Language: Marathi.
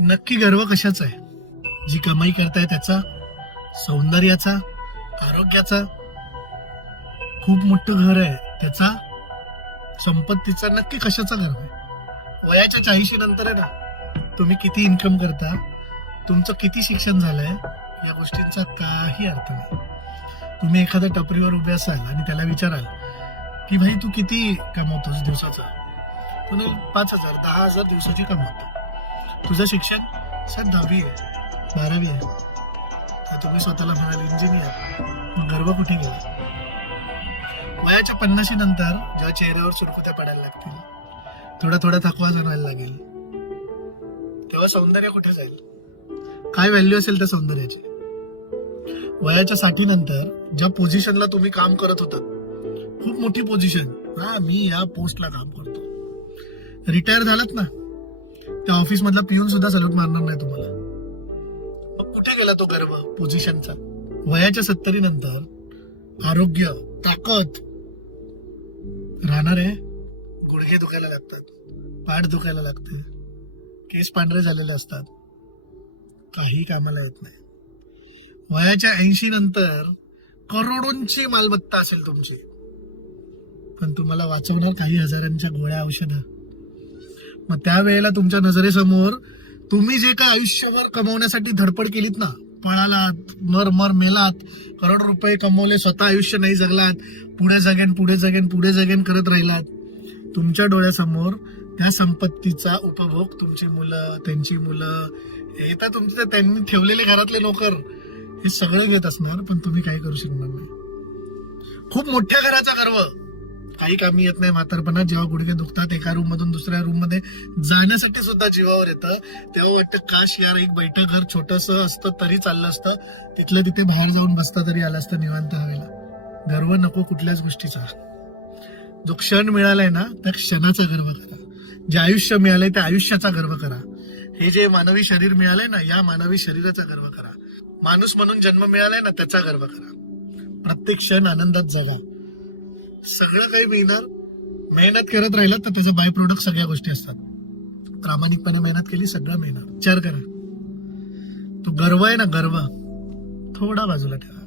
नक्की गर्व कशाचा आहे? जी कमाई करताय त्याचा, सौंदर्याचा, आरोग्याचा, खूप मोठं घर आहे त्याचा, संपत्तीचा, नक्की कशाचा गर्व आहे? वयाच्या 40 नंतर आहे ना, तुम्ही किती इन्कम करता, तुमचं किती शिक्षण झालंय, या गोष्टींचा काही अर्थ नाही. तुम्ही एखाद्या टपरीवर उभे असाल आणि त्याला विचाराल की भाई तू किती कमवतोस दिवसाचा, तुला 5,000 10,000 दिवसाची कमवतो. तुझं शिक्षण सर 10वी आहे, 12वी आहे, तर तुम्ही स्वतःला म्हणाल इंजिनियर. मग गर्व कुठे गेला? वयाच्या 50 नंतर जेव्हा चेहऱ्यावर सुरकुत्या पडायला लागतील, थोडा थोडा थकवा जाणवायला लागेल, तेव्हा सौंदर्य कुठे जाईल? काय व्हॅल्यू असेल त्या सौंदर्याची? वयाच्या 60 नंतर ज्या पोझिशनला तुम्ही काम करत होता, खूप मोठी पोझिशन, हा मी या पोस्टला काम करतो, रिटायर झालात ना, त्या ऑफिस मधला पिऊन सुद्धा सल्यूट मारणार नाही तुम्हाला. मग कुठे गेला तो गर्व पोझिशनचा? वयाच्या 70 नंतर आरोग्य, ताकद राहणार आहे, गुडघे दुखायला लागतात, पाठ दुखायला लागते, केस पांढरे झालेले असतात, काही कामाला येत नाही. वयाच्या 80 नंतर करोडोंची मालमत्ता असेल तुमची, पण तुम्हाला वाचवणार काही हजारांच्या गोळ्या औषधं. मग त्यावेळेला तुमच्या नजरेसमोर तुम्ही जे काय आयुष्यभर कमवण्यासाठी धडपड केलीत ना, पळालात, मर मेलात, करोड रुपये कमवले, स्वतः आयुष्य नाही जगलात, पुढे जगेन पुढे जगेन पुढे जगेन करत राहिलात, तुमच्या डोळ्यासमोर त्या संपत्तीचा उपभोग तुमची मुलं, त्यांची मुलं, हे तर तुमचे त्यांनी ठेवलेले घरातले नोकर, हे सगळं घेत असणार, पण तुम्ही काही करू शकणार नाही. खूप मोठ्या घराचा गर्व, काही कामी येत नाही म्हातारपणात, जेव्हा गुडघे दुखतात, एका रूम मधून दुसऱ्या रूम मध्ये जाण्यासाठी सुद्धा जीवावर येतं, तेव्हा वाटतं काश यार एक बैठक घर छोटस असतं तरी चाललं असतं, तिथलं तिथे बाहेर जाऊन बसता तरी आलं असतं निवांत हवेला. गर्व नको कुठल्याच गोष्टीचा. जो क्षण मिळालाय ना, त्या क्षणाचा गर्व करा. जे आयुष्य मिळालंय त्या आयुष्याचा गर्व करा. हे जे मानवी शरीर मिळालंय ना, या मानवी शरीराचा गर्व करा. माणूस म्हणून जन्म मिळालाय ना, त्याचा गर्व करा. प्रत्येक क्षण आनंदात जगा. सगळं काही मिळणार, मेहनत करत राहिलं तर त्याचा बाय प्रोडक्ट सगळ्या गोष्टी असतात. प्रामाणिकपणे मेहनत केली, सगळं मिळणार. विचार करा. तो गर्व आहे ना, गर्व थोडा बाजूला ठेवा.